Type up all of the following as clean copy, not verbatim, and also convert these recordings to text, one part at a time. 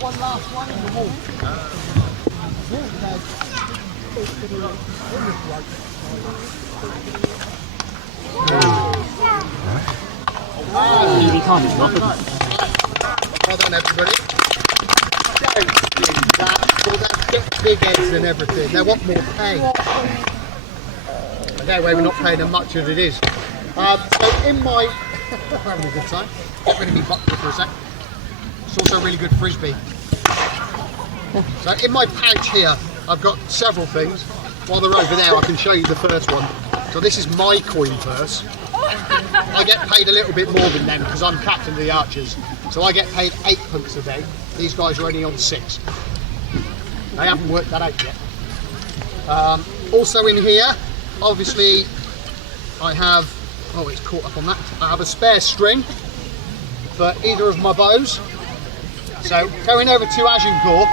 one last one in the wall. Easy time as well. Well done, everybody. Don't do that. Well, that's get big heads and everything. They want more pay. Anyway, we're not paying them much as it is. So in my... having a good time. Get rid of me bucket for a sec. It's also a really good frisbee. So in my pouch here, I've got several things. While they're over there, I can show you the first one. So this is my coin purse. I get paid a little bit more than them because I'm captain of the Archers. So I get paid 8p a day. These guys are only on 6. They haven't worked that out yet. Also in here, obviously, I have, oh, it's caught up on that. I have a spare string for either of my bows. So going over to Agincourt,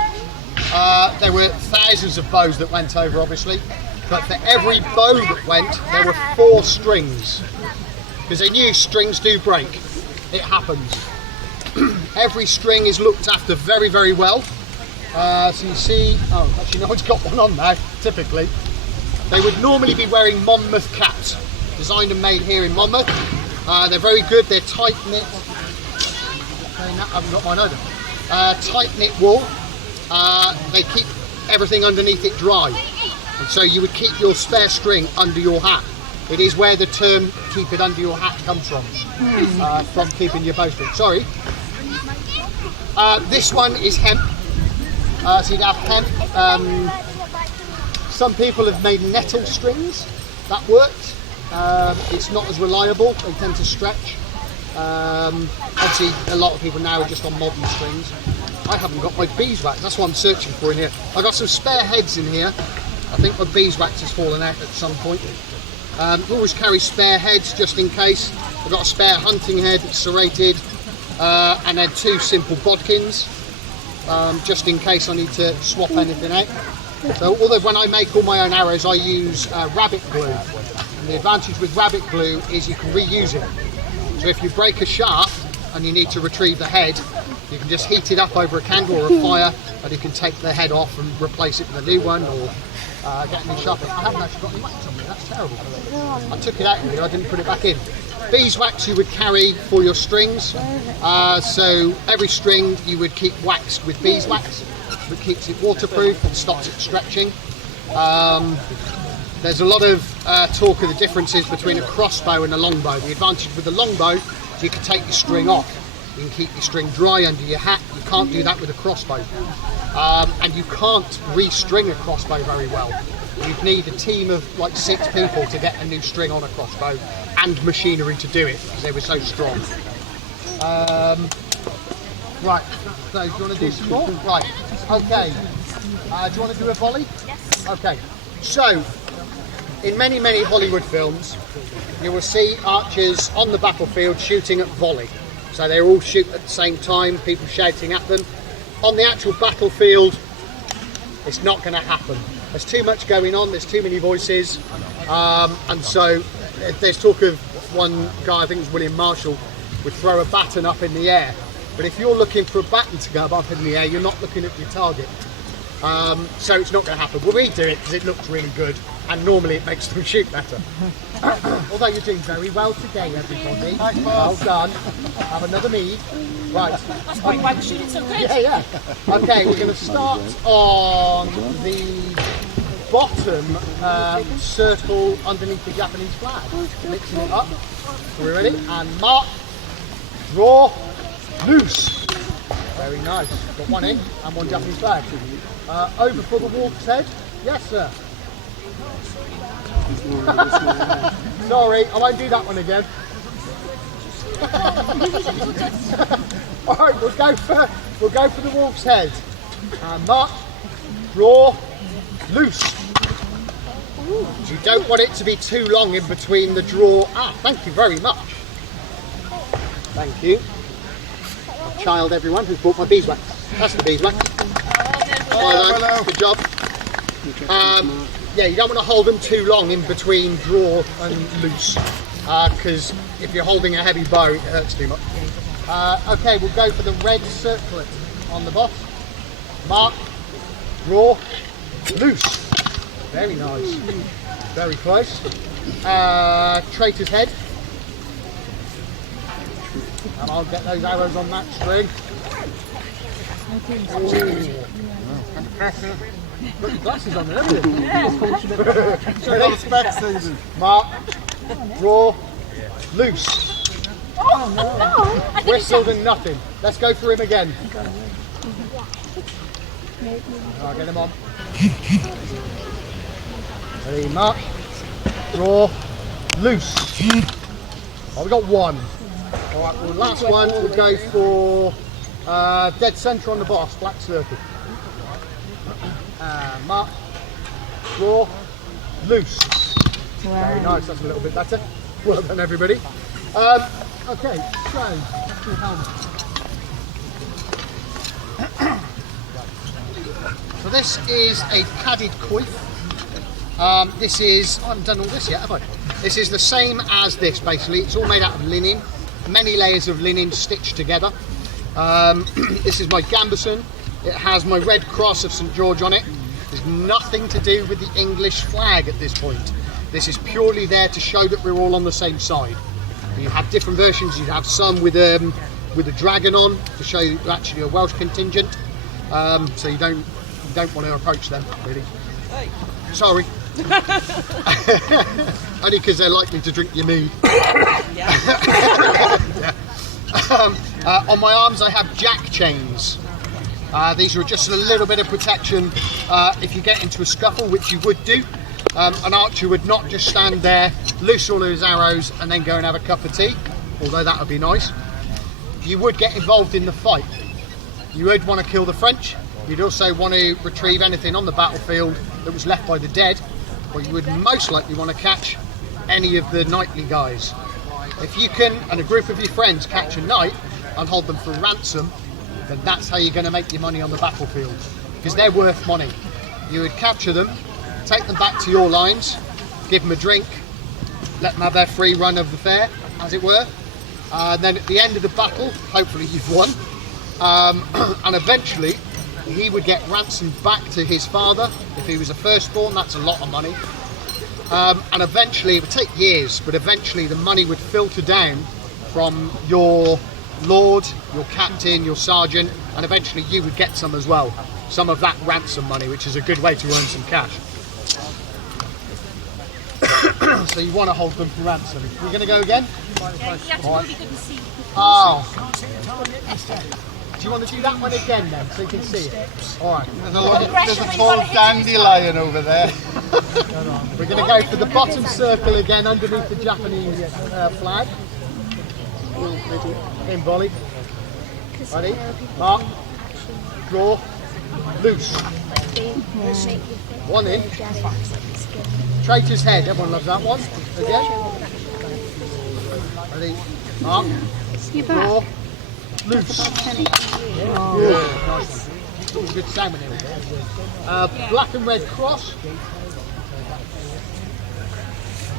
there were thousands of bows that went over, obviously. But for every bow that went, there were 4 strings. Because they knew strings do break. It happens. Every string is looked after very, very well. So you see, oh, actually no, it's got one on now, typically. They would normally be wearing Monmouth caps, designed and made here in Monmouth. They're very good, they're tight knit. I haven't got mine either. Tight knit wool. They keep everything underneath it dry. And so you would keep your spare string under your hat. It is where the term keep it under your hat comes from keeping your bowstring. Sorry. This one is hemp. So you'd have hemp. Some people have made nettle strings. That works. It's not as reliable. They tend to stretch. Obviously, a lot of people now are just on modern strings. I haven't got my beeswax. That's what I'm searching for in here. I've got some spare heads in here. I think my beeswax has fallen out at some point. We always carry spare heads just in case. I've got a spare hunting head, serrated, and then 2 simple bodkins, just in case I need to swap anything out. So although when I make all my own arrows, I use rabbit glue. And the advantage with rabbit glue is you can reuse it. So if you break a shaft and you need to retrieve the head, you can just heat it up over a candle or a fire, and you can take the head off and replace it with a new one, or get a new shaft. I haven't actually got any wax on me, that's terrible. I took it out earlier, I didn't put it back in. Beeswax you would carry for your strings. So every string you would keep waxed with beeswax, which keeps it waterproof and stops it stretching. There's a lot of talk of the differences between a crossbow and a longbow. The advantage with the longbow is you can take your string off. You can keep your string dry under your hat. You can't do that with a crossbow. And you can't restring a crossbow very well. You'd need a team of like 6 people to get a new string on a crossbow, and machinery to do it because they were so strong. Right, so do you want to do some more? Right, okay. Do you want to do a volley? Yes. Okay, so in many, many Hollywood films, you will see archers on the battlefield shooting at volley. So they all shoot at the same time, people shouting at them. On the actual battlefield, it's not going to happen. There's too much going on, there's too many voices, and so there's talk of one guy, I think it was William Marshall, would throw a baton up in the air. But if you're looking for a baton to go up in the air, you're not looking at your target. So it's not going to happen. Well, we do it because it looks really good, and normally it makes them shoot better. Although you're doing very well today, everybody. Nice, well done. Have another mead. Right. That's probably why we're shooting so good. Yeah, yeah. Okay, we're going to start on the bottom circle underneath the Japanese flag. Mixing it up. We're ready. And mark, draw, loose. Very nice. Got one in and one Japanese flag. Over for the wolf's head. Yes, sir. Sorry, I won't do that one again. All right, we'll go for the wolf's head. Mark, draw, loose. You don't want it to be too long in between the draw. Thank you very much. Thank you. Child, everyone who's bought my beeswax. That's the beeswax. Well done. Good job. Yeah, you don't want to hold them too long in between draw and loose, because if you're holding a heavy bow, it hurts too much. Okay, we'll go for the red circlet on the boss. Mark, draw, loose. Very nice. Very close. Traitor's head. And I'll get those arrows on that string. Got your glasses on there, haven't you? Ready? Mark, draw, loose. Oh no! Whistled and nothing. Let's go for him again. I'll get him on. Ready, Mark, draw, loose. Oh, we got one. All right, well, last one we'll go for dead centre on the boss, black circle. Mark, draw, loose. Wow. Very nice, that's a little bit better. Well done, everybody. Okay, so back to the helmet. So this is a padded coif. This is, I haven't done all this yet, have I? This is the same as this, basically. It's all made out of linen, many layers of linen stitched together. This is my gambeson. It has my red cross of St George on it. There's nothing to do with the English flag at this point. This is purely there to show that we're all on the same side. You have different versions. You have some with a dragon on to show you're actually a Welsh contingent. So you don't want to approach them, really. Hey. Sorry. Only because they're likely to drink your mead. Yeah. On my arms I have jack chains. These are just a little bit of protection if you get into a scuffle, which you would do. An archer would not just stand there, loose all of his arrows and then go and have a cup of tea, although that would be nice. You would get involved in the fight. You would want to kill the French. You'd also want to retrieve anything on the battlefield that was left by the dead, or you would most likely want to catch any of the knightly guys. If you can, and a group of your friends, catch a knight and hold them for ransom, then that's how you're going to make your money on the battlefield, because they're worth money. You would capture them, take them back to your lines, give them a drink, let them have their free run of the fair, as it were. Then at the end of the battle, hopefully you've won, and eventually he would get ransomed back to his father. If he was a firstborn, that's a lot of money. And eventually, it would take years, but eventually the money would filter down from your lord, your captain, your sergeant, and eventually you would get some as well. Some of that ransom money, which is a good way to earn some cash. So you want to hold them for ransom. We're going to go again? Yeah, you have to really good to see. Oh. Do you want to do that one again then, so you can see it? Alright. There's a tall dandelion over there. We're going to go for the bottom circle again, underneath the Japanese flag. In volley. Ready? Mark. Draw. Loose. One in. Traitor's head, everyone loves that one. Again. Ready? Mark. Draw. Loose. Good. Nice one. Good salmon in it. Black and red cross.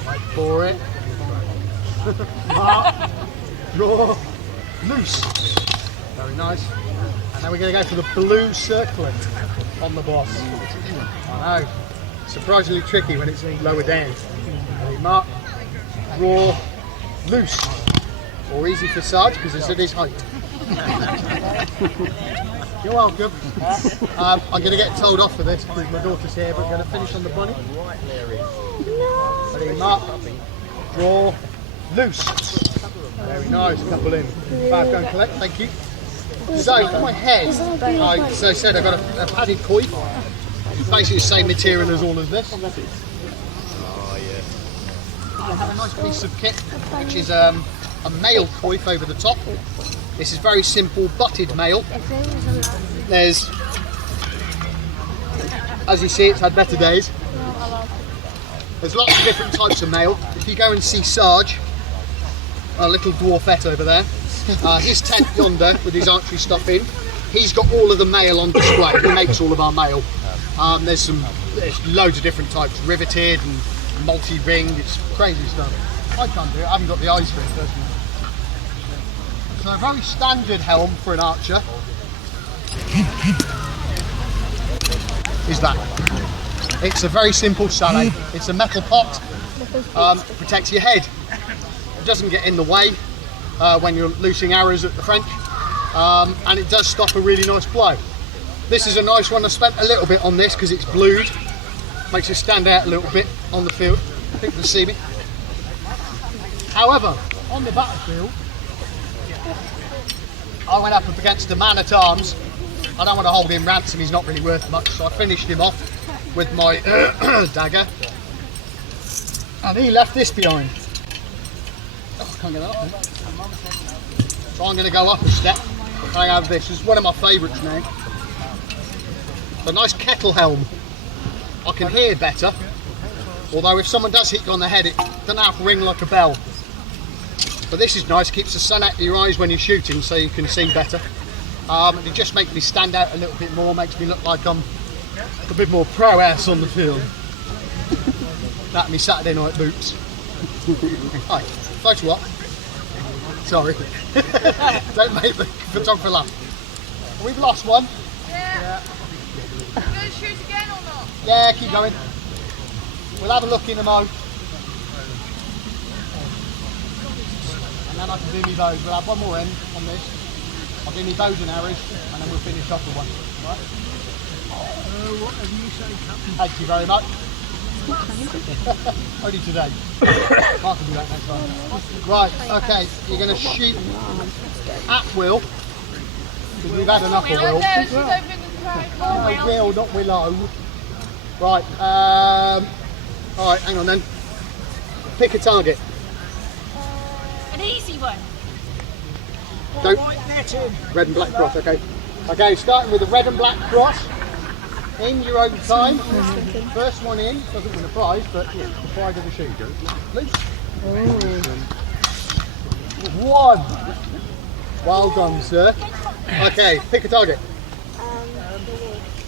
Right for it. Mark. Draw. Loose. Very nice. And then we're going to go for the blue circlet on the boss. I know. Surprisingly tricky when it's lower down. Ready, Mark. Draw. Loose. Or easy for Sarge because it's at his height. You're welcome. I'm going to get told off for this because my daughter's here, but we're going to finish on the bunny. Ready, Mark. Draw. Loose. Very nice. A couple in. Five, go and collect. Thank you. So for my head, as I said, I've got a padded coif. It's basically the same material as all of this. Oh yeah. I have a nice piece of kit, which is a mail coif over the top. This is very simple butted mail. There's, as you see, it's had better days. There's lots of different types of mail. If you go and see Sarge, a little dwarfette over there, his tent yonder with his archery stuff in, he's got all of the mail on display. He makes all of our mail. There's loads of different types, riveted and multi-ring. It's crazy stuff. I can't do it. I haven't got the eyes for it personally. So a very standard helm for an archer. is that. It's a very simple salad. It's a metal pot, protects your head. It doesn't get in the way when you're loosing arrows at the French, and it does stop a really nice blow. This is a nice one. I spent a little bit on this because it's blued, makes it stand out a little bit on the field. People can see me. However, on the battlefield, I went up against a man-at-arms. I don't want to hold him ransom, he's not really worth much, so I finished him off with my dagger. And he left this behind. Oh, I can't get that up. So I'm going to go up a step. I have this. This is one of my favourites now. It's a nice kettle helm. I can hear better. Although if someone does hit you on the head, it doesn't have to ring like a bell. But this is nice, keeps the sun out of your eyes when you're shooting so you can see better. It just makes me stand out a little bit more, makes me look like I'm a bit more pro-ass on the field. That me Saturday night boots. Hi, photo op. Sorry. Don't make the photographer laugh. We've lost one. Yeah. You going to shoot again or not? Yeah, keep going. We'll have a look in a mo. And then I can do me bows. We'll have one more end on this. I'll do me bows and arrows, and then we'll finish off with one. Right? What have you said, Captain? Thank you very much. Only today. Can't do that next time. Right, okay, you're going to shoot at will, because we've had enough of will. She's over in the crowd. No, will, not willow. Right, alright, hang on then. Pick a target. An easy one. Don't. Red and black cross, okay. Okay, starting with the red and black cross. In your own time. First one in, doesn't win a prize, but yeah, the pride of the shoot. Loose. One. Well done, sir. Okay, pick a target.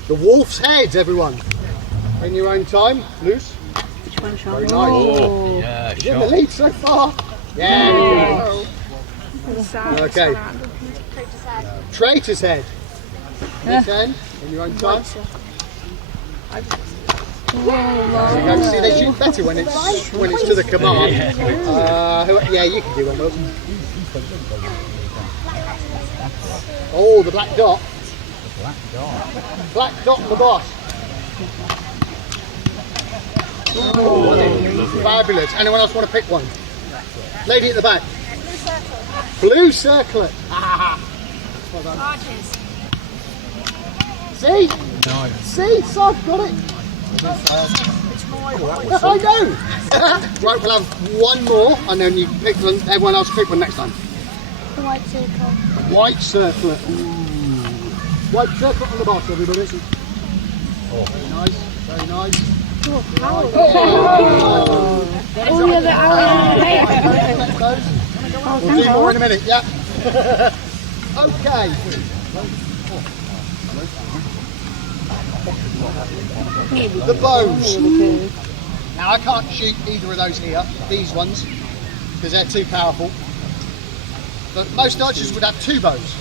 The wolf's head, everyone. In your own time. Loose. Very nice. Yeah, You're in the lead so far. Yeah. Okay. Traitor's head. This end, in your own time. There you go. See, they shoot better when it's to the command. Yeah, you can do one, Will. Oh, the black dot. Black dot, the boss. Ooh, fabulous. Anyone else want to pick one? Lady at the back. Blue circlet. Well done. Archers. See? No. See? So I've got it. I know. Right, we'll have one more, and then you pick one. Everyone else pick one next time. The white circle. White circlet. Ooh. White circlet on the box, everybody. Oh. Very nice. Very nice. Oh, yeah, the arrow. We'll do more in a minute, yeah. Okay. The bows. Now I can't shoot either of those here, these ones, because they're too powerful. But most archers would have two bows.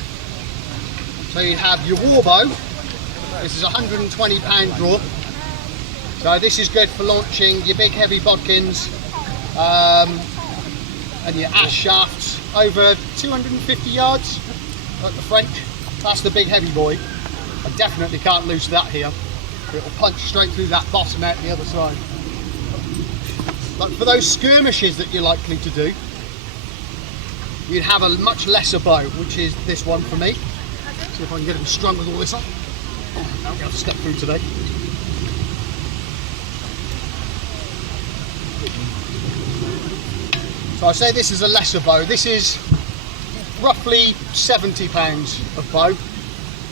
So you have your war bow. This is a 120 pound draw. So this is good for launching your big heavy bodkins and your ash shafts over 250 yards at the French. That's the big heavy boy. I definitely can't loose that here. It'll punch straight through that bottom out the other side. But for those skirmishes that you're likely to do, you'd have a much lesser bow, which is this one for me. See if I can get him strung with all this on. Oh, I'm going to have to step through today. So I say this is a lesser bow. This is roughly 70 pounds of bow.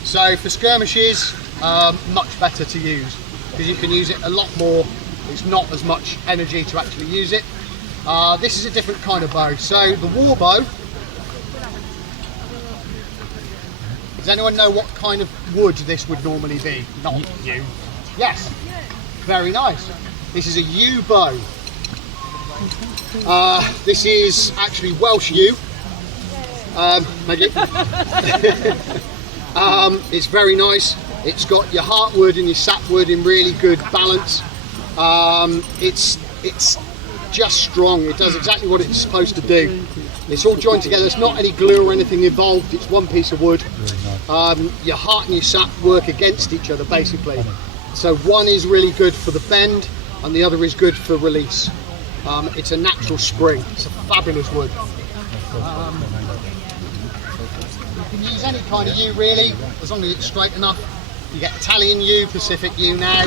So for skirmishes, much better to use because you can use it a lot more. It's not as much energy to actually use it. This is a different kind of bow. So the war bow. Does anyone know what kind of wood this would normally be? Not yew. Yes. Very nice. This is a yew bow. This is actually Welsh yew. It's very nice. It's got your heartwood and your sapwood in really good balance. It's just strong. It does exactly what it's supposed to do. It's all joined together. There's not any glue or anything involved. It's one piece of wood. Your heart and your sap work against each other basically. So one is really good for the bend and the other is good for release. It's a natural spring. It's a fabulous wood. You can use any kind of yew really, as long as it's straight enough. You get Italian yew, Pacific yew now,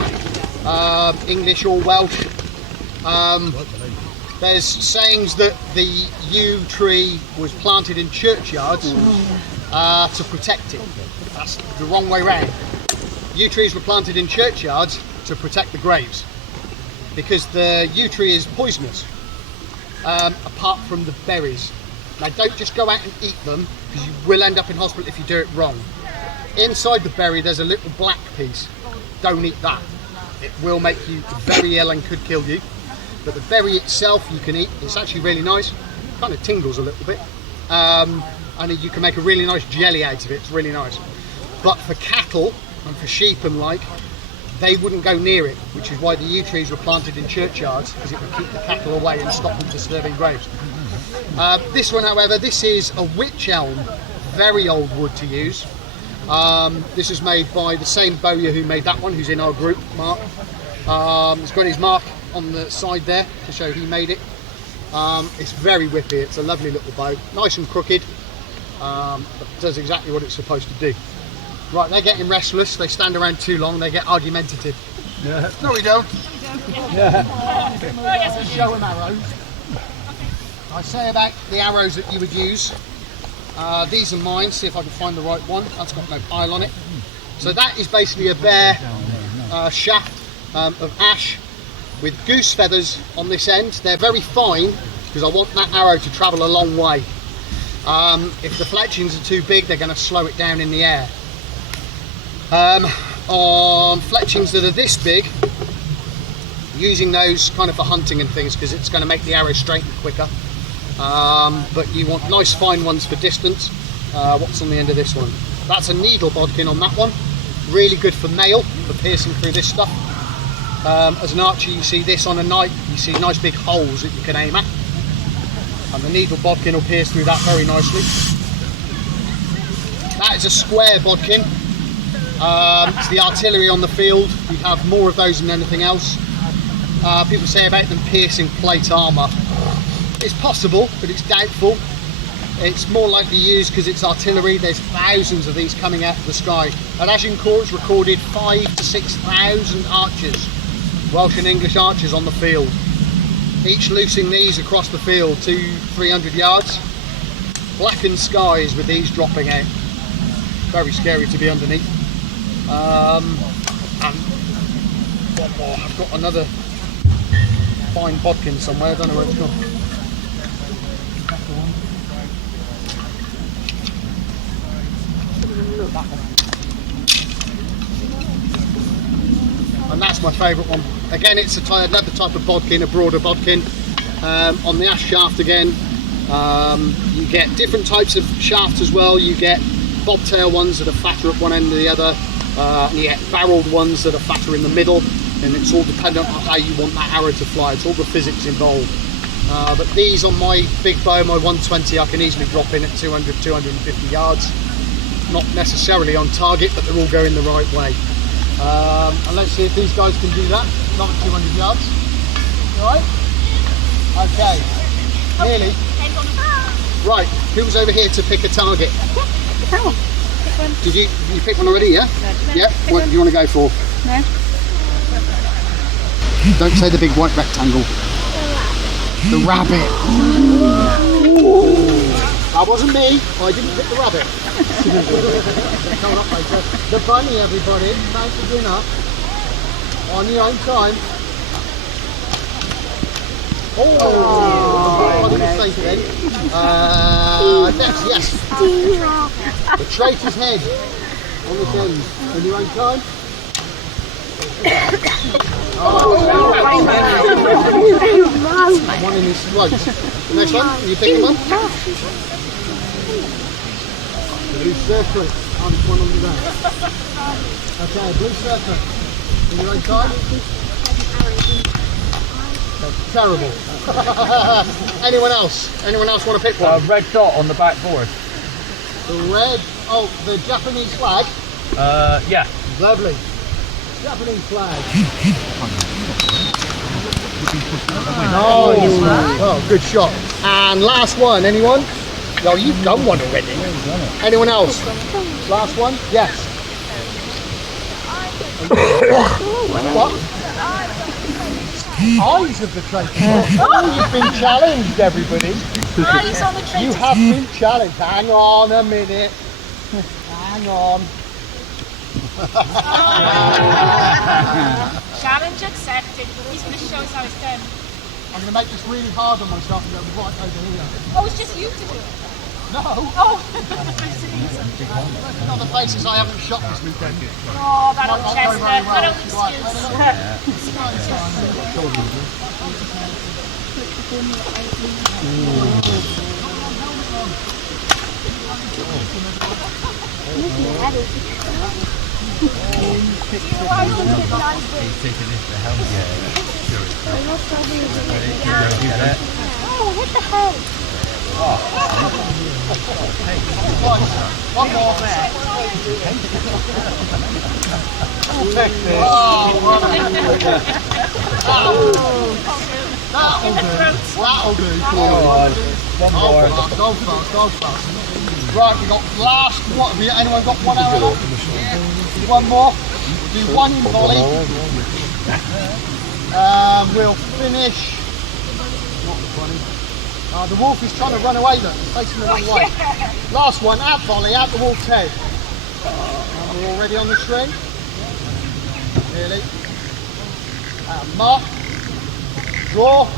English or Welsh. There's sayings that the yew tree was planted in churchyards to protect it. That's the wrong way round. Yew trees were planted in churchyards to protect the graves, because the yew tree is poisonous, apart from the berries. Now don't just go out and eat them, because you will end up in hospital if you do it wrong. Inside the berry there's a little black piece. Don't eat that. It will make you very ill and could kill you. But the berry itself you can eat. It's actually really nice. Kind of tingles a little bit. And you can make a really nice jelly out of it. It's really nice. But for cattle and for sheep and like, they wouldn't go near it, which is why the yew trees were planted in churchyards, because it would keep the cattle away and stop them disturbing graves. This one, however, this is a wych elm, very old wood to use. This is made by the same bowyer who made that one, who's in our group, Mark. He's got his mark on the side there to show he made it. It's very whippy. It's a lovely little bow, nice and crooked, but does exactly what it's supposed to do. Right, they're getting restless. They stand around too long. They get argumentative. Yeah. No, we don't. Show them arrows. I say about the arrows that you would use. These are mine. See if I can find the right one. That's got no pile on it. So that is basically a bare shaft of ash with goose feathers on this end. They're very fine because I want that arrow to travel a long way. If the fletchings are too big, they're going to slow it down in the air. On fletchings that are this big, using those kind of for hunting and things, because it's going to make the arrow straighten quicker. But you want nice fine ones for distance. What's on the end of this one? That's a needle bodkin on that one. Really good for nail, for piercing through this stuff. As an archer, you see this on a knife, you see nice big holes that you can aim at. And the needle bodkin will pierce through that very nicely. That is a square bodkin. It's the artillery on the field. We have more of those than anything else. People say about them piercing plate armour. It's possible, but it's doubtful. It's more likely used because it's artillery. There's thousands of these coming out of the sky. At Agincourt's recorded 5,000 to 6,000 archers, Welsh and English archers on the field. Each loosing these across the field 200-300 yards. Blackened skies with these dropping out. Very scary to be underneath. And one more. I've got another fine bodkin somewhere. I don't know where it's gone. And that's my favourite one. Again, it's another type of bodkin, a broader bodkin. On the ash shaft again, you get different types of shafts as well. You get bobtail ones that are fatter at one end or the other, and you get barreled ones that are fatter in the middle, and it's all dependent on how you want that arrow to fly. It's all the physics involved. But these on my big bow, my 120, I can easily drop in at 200, 250 yards. Not necessarily on target, but they're all going the right way. And let's see if these guys can do that. Not at 200 yards. Alright? Okay. Nearly. Right, who's over here to pick a target? Did you pick one already, yeah? Yeah? What do you want to go for? No. Don't say the big white rectangle. The rabbit. That wasn't me. I didn't pick the rabbit. Coming up later. The bunny, everybody. Time for dinner. On your own time. Oh! I didn't say then. Yes. The traitor's head on this end. On your own time. One in his throat. The next one, are you picking one? Blue circle. Oh, there's one under there. Okay, blue circle. In your own time? That's terrible. Anyone else? Anyone else want to pick one? Red dot on the back board. The red, oh, the Japanese flag? Yeah. Lovely. Japanese flag. Nice. Oh, good shot. And last one, anyone? No, you've done one already. Anyone else? Last one? Yes. What? Eyes of the trophy. Oh, you've been challenged, everybody. Eyes on the trophy. You have been challenged. Hang on a minute. Hang on. Challenge accepted. He's going to show us how it's done. I'm going to make this really hard on myself and go right over here. Oh, it's just you to do it. No. Oh. Not the places I haven't shot this weekend. Oh, that old Might not go chestnut. very well. That old Right, Oh, what the hell? one more. Take this. That'll do. That'll do. One more. Go fast. Right, we got last one. Have anyone got 1 hour left? One more. Do one in volley. We'll finish. Not funny. The wolf is trying to run away though. He's facing the wrong way. Last one, out volley, out the wolf's head. And we're already on the string. Nearly. Mark. Draw.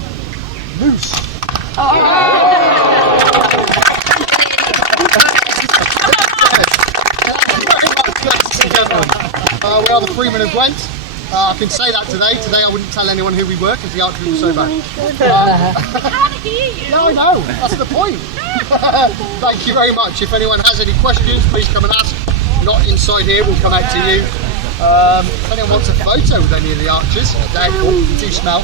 Loose. We are the Freeman of Gwent. I can say that today. Today I wouldn't tell anyone who we were because the archery was so bad. I can't hear you. No, I know. That's the point. Thank you very much. If anyone has any questions, please come and ask. Not inside here, we'll come out to you. If anyone wants a photo with any of the archers, doubtful, you do smell.